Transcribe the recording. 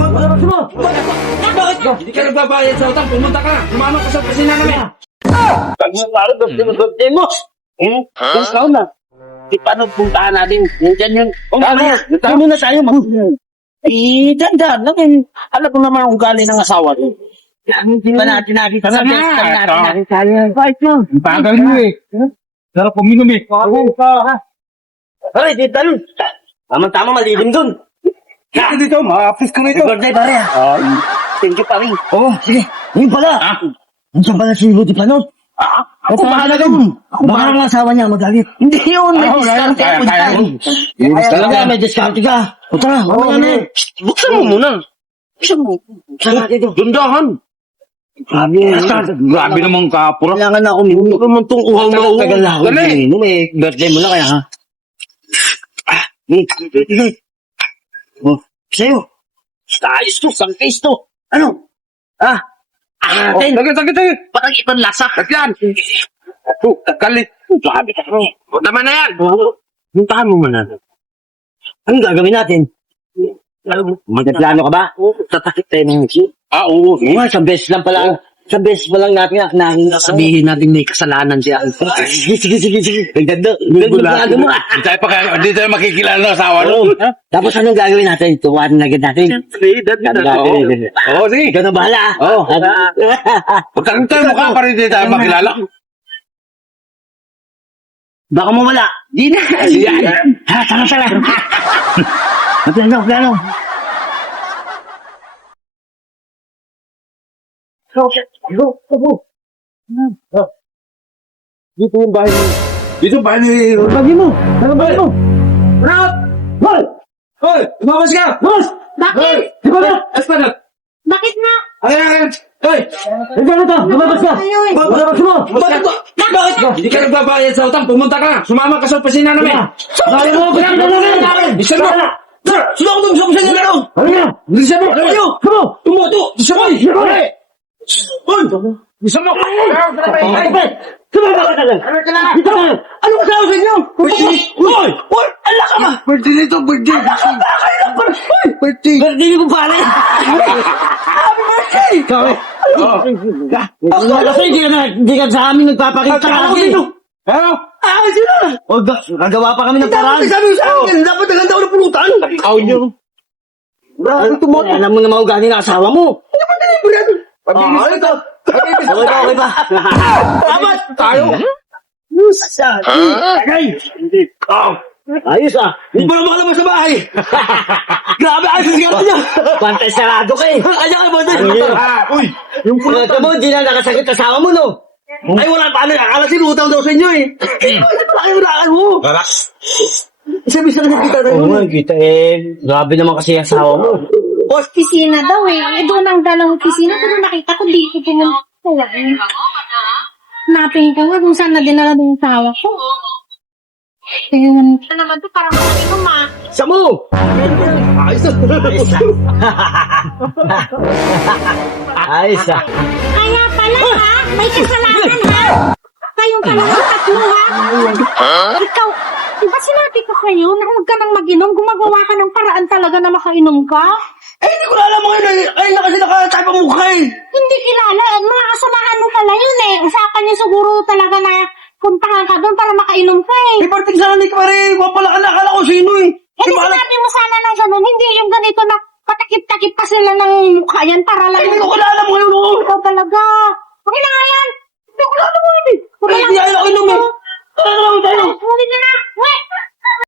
Palabas mo! Bakit ka? Hindi ka nagbabayad sa utang. Pumunta ka na. Sumama ka sa opisina namin. Pag nangyari, birthday mo! Kung ikaw na. Di paano puntahan natin? Nandiyan yun. Ano muna tayo, dandan lang eh. Alam ko naman ang ugali ng asawa ko. Hindi ba natin nakita sa best time natin tayo? Bakit mo? Bagal mo eh. Sarap uminom eh. Aray, dito lang. Tama-tama, malilim dun. Dito dito, ma-apis ko na ito. Birthday pare ah. Thank you pare. Oo, sige. Ngayon pala. Nandiyan pala si Rudy Pano. Ako bahala dun. Baka ang asawa niya magalit. Hindi yun, may discount ako dyan. Talaga, may discount ka. O tara, mamaya na. Buksan mo muna. Buksan mo. Buksan natin ito. Dundahan. Grabe naman kapura. Kailangan na ako minum. Ito naman itong uhang na uhang. Tagal na ako minum eh. Birthday mo na kaya ha. Oh, sa'yo. Ayos to, sangkais to. Ano? Atin. Tagay. Parang ibang lasa. Yan. Kalit. Grabe ka rin. O, tama na yan. Puntahan mo muna. Anong gagawin natin? Magplano ka ba? Tatakit tayo ng ngisi. Oo. Isang beses lang pala. Isang beses pa lang natin sabihin natin may kasalanan siya. Sige. Ganda mo. Hindi tayo makikilala ng asawa no. Tapos anong gagawin natin? Tuwarin na agad natin. Oo, sige. Ikaw na bahala. Pagkakita tayo mukha pa rin hindi tayo makilala. Baka mo wala. Di na. Tara. Plano. Dito yung bahay ni... Dito yung bahay ni... Bagay mo. Rat! Hoy! Hoy! Lumabas ka! Boss! Bakit? Di ba na? Espanol! Bakit nga? Ayan! Hoy! Nandiyan na to. Lumabas ka. Lumabas mo. Bakit ka? Hindi ka nagbabayad sa utang. Pumunta ka na. Sumama ka sa opisina namin. Dahil mo ako namin. Bisa mo! Sir! Sino ako dun sa opisina namin? Ano yan? Bisa mo! Ano? Ano? Tumuto! Bisa mo! Hoy! Bisa mo! Sumama ka na lang. Dito ka lang. Anong kasama sa inyo? Hoy! Ala ka ba? Birthday nito! Birthday! Birthday! Birthday ko pare. Happy birthday! Kasi hindi ka sa amin nagpapakita ka lagi. Ano? Sino? O, nagawa pa kami ng paraan. Dapat sabi mo sa akin! Dapat naganda ko ng pulutan! Ikaw nyo. Alam mo na maugali ng asawa mo. Pabilis ito! Okay pa. Dapat! Tayo! Tagay! Ayos ah. Hindi pa na makalabas sa bahay! Grabe! Ayos ang sigaret niya! Pantay sarado ka eh. Kaya ka ba ito? Uy! Yung pulutan mo, hindi na nakasakit asawa mo no. Ay wala pa! Akala sinutang daw sa inyo eh! Ano pala kayo wala mo? Isa-bisa na kita na Oo yun. nga, kita eh. Grabe naman kasi asawa mo. Opisina daw eh. Doon ang dalang opisina. Pero nakita ko dito pumunta. Napin ko nga kung saan na dinala ng asawa ko. Ayun. Ano naman to? Parang malaki ko ma. Samu! Ayos na! Ayos ah. Kaya pala ha? May kasalanan ha? Kayong pala ng tatlo ha? Ikaw, diba sinabi ko kayo na huwag ka nang mag-inom, gumagawa ka ng paraan talaga na makainom ka? Eh, hindi ko na alam ngayon eh! Ay, na kasi nakatay pa mukha eh! Hindi kilala. Mga kasamahan mo pala yun eh. Usapan niyo siguro talaga na puntahan ka doon para makainom ka eh. Eh, parting sana ni Kare! Huwag pala ka nakala ko sino eh! Hindi sinabi mo sana ng ganun. Hindi yung ganito na patakip-takip pa sila ng mukha yan para lang. Eh, hindi ko kilala mo ngayon oh! Ikaw talaga.